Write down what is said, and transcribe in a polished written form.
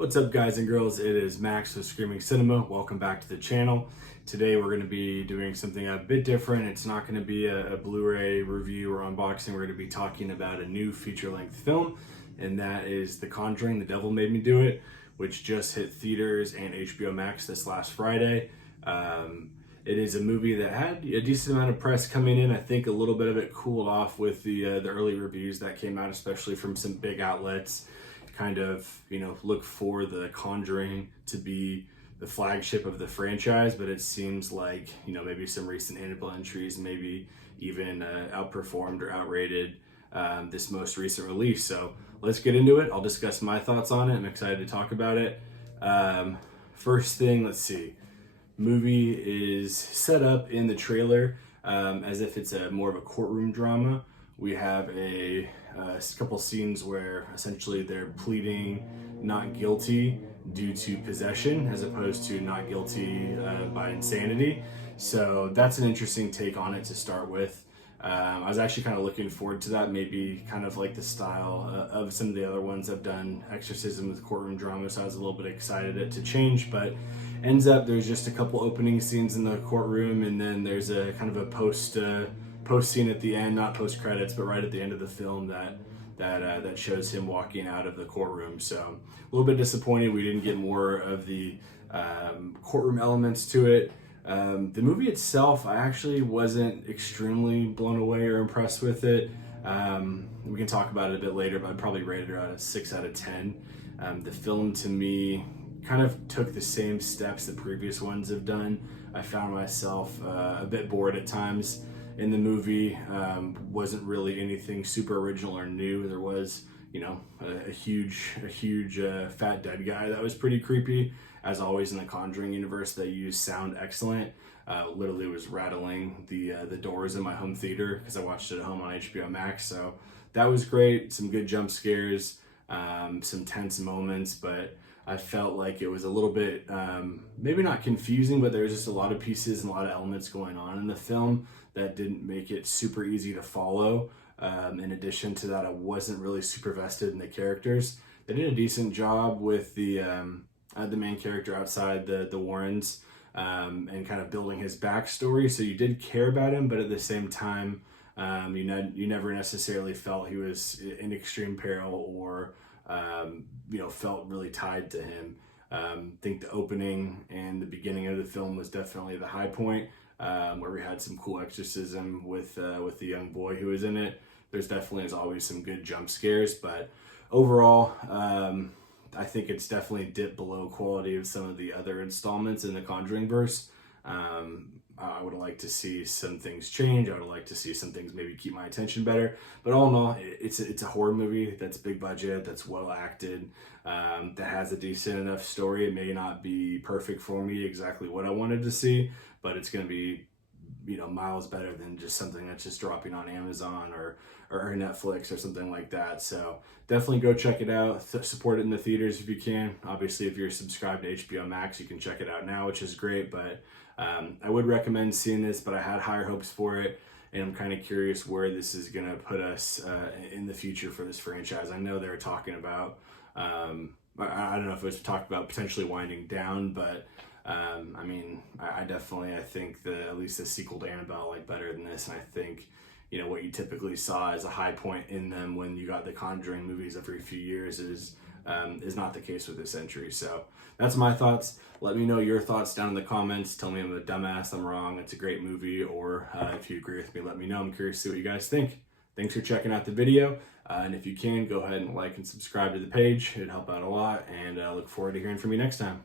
What's up, guys and girls? It is Max with Screaming Cinema. Welcome back to the channel. Today we're going to be doing something a bit different. It's not going to be a Blu-ray review or unboxing. We're going to be talking about a new feature-length film, and that is The Conjuring, The Devil Made Me Do It, which just hit theaters and HBO Max this last Friday. It is a movie that had a decent amount of press coming in. I think a little bit of it cooled off with the early reviews that came out, especially from some big outlets. Kind of, look for The Conjuring to be the flagship of the franchise, but it seems like, maybe some recent Annabelle entries maybe even outperformed or outrated this most recent release. So let's get into it. I'll discuss my thoughts on it. I'm excited to talk about it. First thing, let's see. Movie is set up in the trailer as if it's more of a courtroom drama. We have a couple scenes where essentially they're pleading not guilty due to possession as opposed to not guilty by insanity. So that's an interesting take on it to start with. I was actually kind of looking forward to that, maybe kind of like the style of some of the other ones I've done, exorcism with courtroom drama, so I was a little bit excited to change, but ends up there's just a couple opening scenes in the courtroom, and then there's a kind of a post scene at the end, not post credits, but right at the end of the film that shows him walking out of the courtroom. So a little bit disappointed we didn't get more of the courtroom elements to it. The movie itself, I actually wasn't extremely blown away or impressed with it. We can talk about it a bit later, but I'd probably rate it around a 6 out of 10. The film to me kind of took the same steps that previous ones have done. I found myself a bit bored at times in the movie. Wasn't really anything super original or new. There was, a huge fat dead guy that was pretty creepy. As always in the Conjuring universe, they use sound excellent. Literally was rattling the doors in my home theater because I watched it at home on HBO Max. So that was great. Some good jump scares, some tense moments, but I felt like it was a little bit, maybe not confusing, but there was just a lot of pieces and a lot of elements going on in the film that didn't make it super easy to follow. In addition to that, I wasn't really super vested in the characters. They did a decent job with the main character outside the Warrens and kind of building his backstory. So you did care about him, but at the same time, you never necessarily felt he was in extreme peril or felt really tied to him. I think the opening and the beginning of the film was definitely the high point, where we had some cool exorcism with the young boy who was in it. There's definitely, as always, some good jump scares, but overall, I think it's definitely dipped below quality of some of the other installments in the Conjuring verse. I would like to see some things change. I would like to see some things maybe keep my attention better. But all in all, it's a horror movie that's big budget, that's well acted, that has a decent enough story. It may not be perfect for me, exactly what I wanted to see, but it's going to be, miles better than just something that's just dropping on Amazon or Netflix or something like that. So definitely go check it out. Support it in the theaters if you can. Obviously, if you're subscribed to HBO Max, you can check it out now, which is great. But I would recommend seeing this, but I had higher hopes for it, and I'm kind of curious where this is going to put us in the future for this franchise. I know they were talking about, I don't know if it was talked about potentially winding down, but I think at least the sequel to Annabelle I like better than this, and I think what you typically saw as a high point in them when you got the Conjuring movies every few years is not the case with this entry. So that's my thoughts. Let me know your thoughts down in the comments. Tell me I'm a dumbass, I'm wrong, it's a great movie, or if you agree with me, let me know. I'm curious to see what you guys think. Thanks for checking out the video, and if you can, go ahead and like and subscribe to the page. It'd help out a lot, and I look forward to hearing from you next time.